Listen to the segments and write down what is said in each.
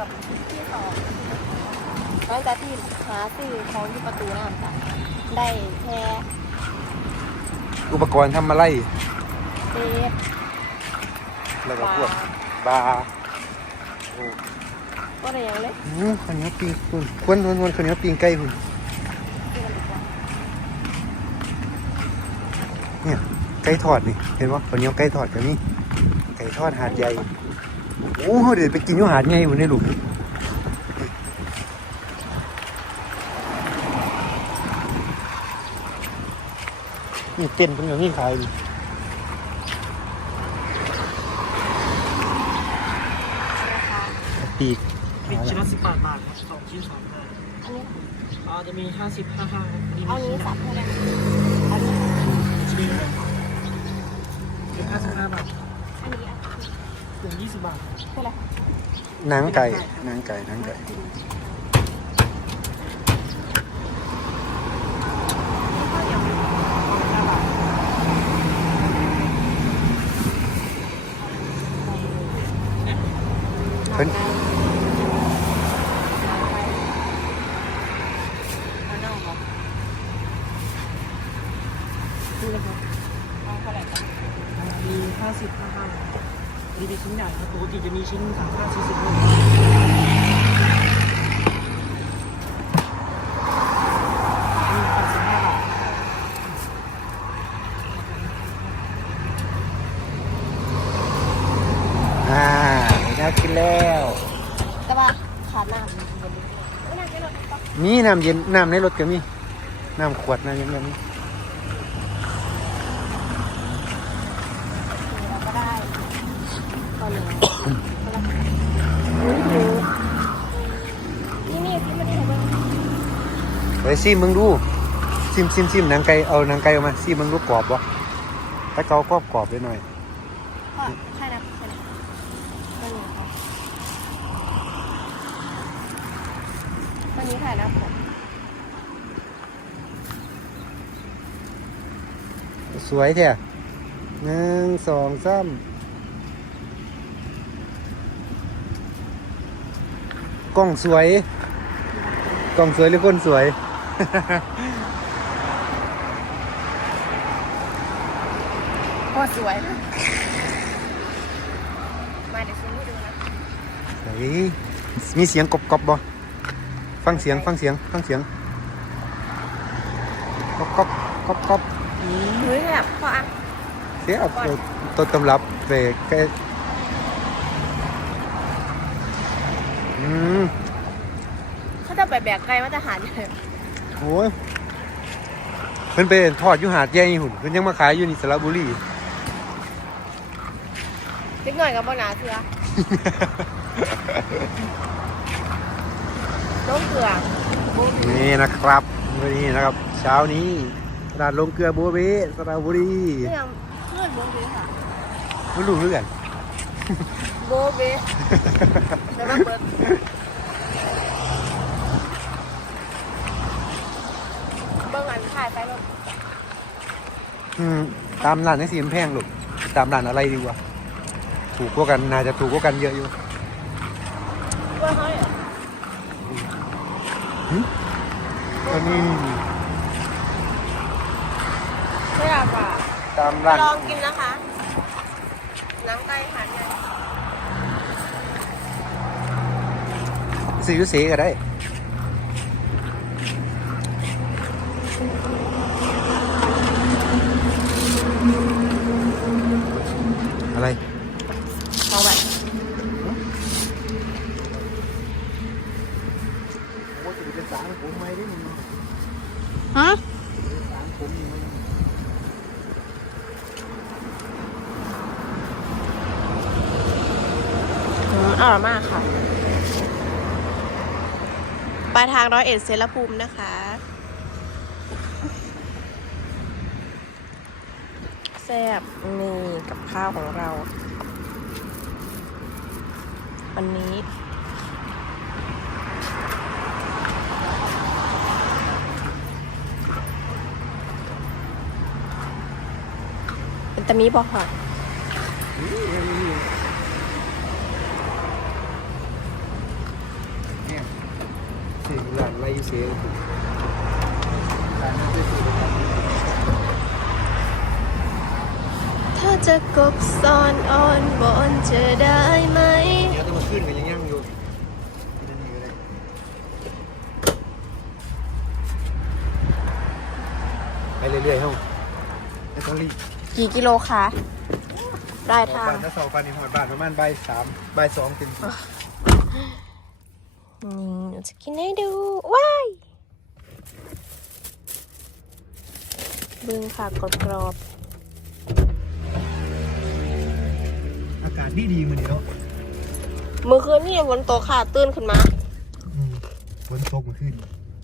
แบบที่สองหลังจากที่หาซื้อของที่ประตูน้ำจ้ะได้แค่อุปกรณ์ทำอะไรเซฟแล้วก็พวกบาร์โอ้ก็ได้หยังเลยอืมข้าวเหนียวปีงคุณควนวนวนข้าวเหนียวปีงไก่คุณซื้อกันดีกว่าเนี่ยไก่ทอดนี่เห็นว่าข้าวเหนียวไก่ทอดก็มีไก่ทอดหาดใหญ่ โอ้เขาเดี๋ยวไปกินอยู่หาดใหญ่อยู่ในหลุมนี่เต้นเป็นอย่างนี้ขายอยู่ราคาปีกมีชิ้นละสิบบาทบาทครับสองชิ้นสามห้าอันนี้อ่าจะมีห้าสิบห้าห้าเอานี้สับให้ได้อันนี้ชิ้นเป็นห้าสิบห้าบาทอันนี้อะ ถึง20 บาทเท่าไหร่หนังไก่หนังไก่นังไก่นดูเลยครับเท่าไหร่ครับมี50 55 นี่เป็ชิ้นใหญ่ครับปกติจะมีชิ้นสามห้าสี่สิบลูกอ่าน่ากินแล้ว แต่ว่าน้ำมีน้ำในรถก็มีน้ำในรถก็มีน้ำขวดน้ำยังไซิมมึงดูซิมซิมซิมหนังไก่เอาหนังไก่ออกมาซิมมึงดูกรอบบ่ถ้าเกากรอบกรอบไปหน่อยพ่อใช่นะใช่นะตัวนี้ค่ะตัวนี้ถ่ายหน้าผมสวยแท้หนึ่งสองสามกล้องสวย กล้องสวยหรือคนสวย ก็สวยนะมาเดี๋ยวซื้อให้ดูนะเฮ้ยมีเสียงกรอบกรอบบ่ฟังเสียงฟังเสียงฟังเสียงกรอบกรอบกรอบกรอบเฮ้ยแบบพออะเสียบต้นตำรับเบรกแค่อืมเขาจะไปแบกไกลมาจะหาใหญ่ โอ้ยเพิ่นไปทอดอยู่หาดใหญ่หุ่นเพิ่นยังมาขายอยู่นี่สระบุรีเล็กหน่อยกับบนหนาเสือน้องเกลือนี่นะครับนี่นะครับ เช้านี้ตลาดลงเกลือบัวเบสระบุรีเรื่องเพื่อนโบเบค่ะไม่รู้เรื่องโบเบเดี๋ยวมาเปิดเบิ้งอั นถ่ายไปลงอืมตามร้านไอ้สีมันแพงลูกตามร้านอะไรดีวะถูกกว่ากันน่าจะถูกกว่ากันเยอะอยู่เบิ้งเขาเนี่ยอันนี้ไม่อยากอะตามร้านลองกินนะคะหนังไก่หันใหญ่ซื้ออยูเสก็ได้ อะไรเอาแบบโอ้จะเป็นสารผมไหมดิมึงฮะสารผมมึงอืมอร่อยมากค่ะ ปลายทางร้อยเอ็ดเซรภูมินะคะ แซ่บๆนี่กับข้าวของเรา วันนี้แตะมีบอกค่ะเนี่ยเสียงหลานไล่เสียง จะกบซ่อนอ่อนบอนเจอได้ไหม เดี๋ยวจะมาขึ้นกันยังยังอยู่นั่นนี่ก็ได้ไปเรื่อยๆเฮ้าไม่ต้องรีบกี่กิโลคะได้ทางบ้านถ้าสองปันในหอดบ้านประมาณบ่ายสามบ่ายสองเต็มที่นี่หนูจะกินให้ดู ว้ายบึ้งค่ะกรอบอากาศดีดีๆมือนี้เนาะๆมือคืนนี่ฝนตกค่ะตื่นขึ้นมาอืมฝนตกเมาขึ้น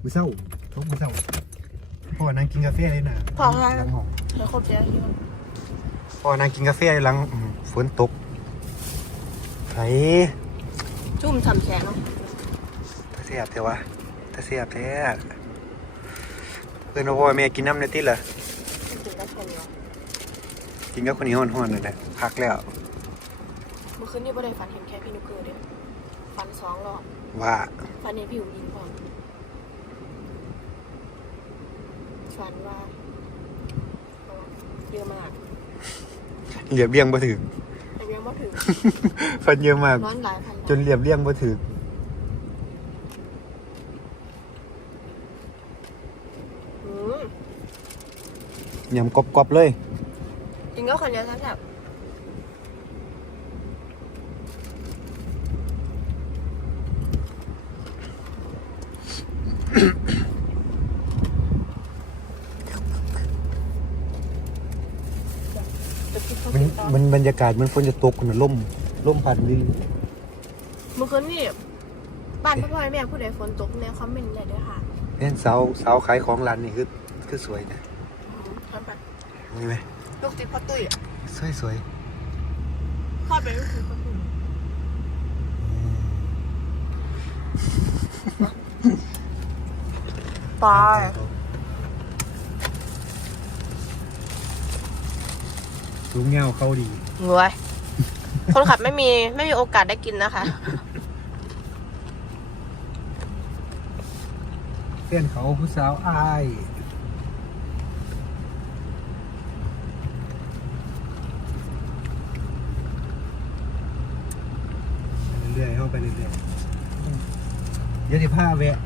มือเศร้าตกมือเศร้าพ่อนั่งกินกาแฟเลยนะพ่อค่ะหลังห้องแล้วครบแล้วที่พ่อนั่งกินกาแฟหลังอืมฝนตกไผจุ่มฉ่ำแฉะเนาะตาเสียบเถอะวะตาเสียบแท้เพื่อนว่าพ่อแม่กินน้ำในติดเหรอ กินได้แค่นี้วะกินกับคนนี้ห้อนๆนั่นแหละพักแล้ว เมื่อคืนนี่บ่ได้ฝันเห็นแค่พี่นุกเกอร์เดียวฝันสองรอบว่าฝันเห็นพี่อุ๋งยิงก่อนฝันว่าเยอะมากเหลียบเลี่ยงบ่ถึงแต่ยังไม่ถึงฟันเยอะมาก ร้อนหลายพันจนเหลียบเลี่ยงบ่ถึงอืมยำกรอบๆเลยจริงก็คนเดียวทั้งแบบจะคิดเขา มัน คิดต่อ มัน บรรยากาศมันฝนจะตกกันนะล่มล่มพัดลิ้นเมื่อคืนนี่บ้านพ่อพ่อแม่ผู้ใดฝนตกแนวคอมเมนต์เลยด้วยค่ะเล่นเสาเสาขายของร้านนี่คือคือสวยนะอืมทำแบบนี่ไหมลูกติดพ่อตุ้ยอะสวยสวยพ่อเป็นลูกติดพ่อตุ้ยปลาสูงเงาเขาดี เว้ยคนขับไม่มีไม่มีโอกาสได้กินนะคะ เพื่อนเขาผู้สาวอายไปเรื่อยๆเข้าไปเรื่อยๆเดี๋ยวจะพาแวะ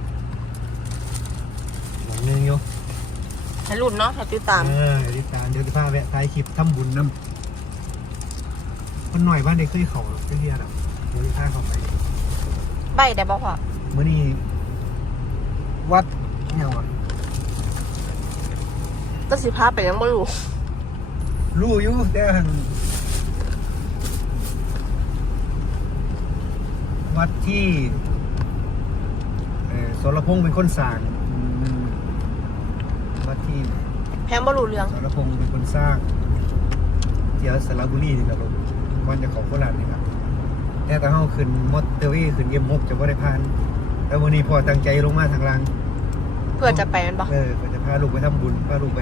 หลังนึงอยู่ให้รุ่นเนาะให้ติดตาม เออเดี๋ยวติดตามเดี๋ยวจะพาแวะถ่ายคลิปทำบุญน้ำ คนหน่อยบ้านเด็กเคยเขาเคยเรียนอะเดี๋ยวจะพาเขาไปใบได้บ่พอเมื่อนี้วัดเนี่ยวะก็สิพาไปยังบ่รู้รู้อยู่แต่หันวัดที่เอ่อสรพงษ์เป็นคนสร้างอืมวัดที่ แพงบ่รู้เรื่อง สรพงษ์เป็นคนสร้างเดี๋ยวสระบุรีนี่ครับผม ก่อนจะเของโคราชนี่ครับแต่ถ้าเฮาขึ้นมอเตอร์เวย์ขึ้นเยี่ยมมกจะบ่ได้ผ่าน แล้ววันนี้พ่อตั้งใจลงมาทางล่างเพื่อจะไปแมันบ่เออก็จะพาลูกไปทำบุญพาลูกไป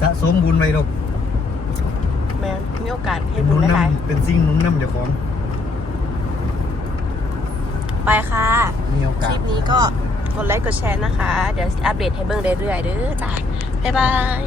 สะสมบุญไปลูกแม่นมีโอกาสให้เป็นหบุนุญนได้หลายนำเป็นสิ่งหนุนนำเจ้าของไปค่ะ มีโอกาคสลิปนี้ก็กดไลค์กดแชร์นะคะ เดี๋ยวอัปเดตให้เบิ่งเรื่อยๆเด้อจ้าบ๊ายบาย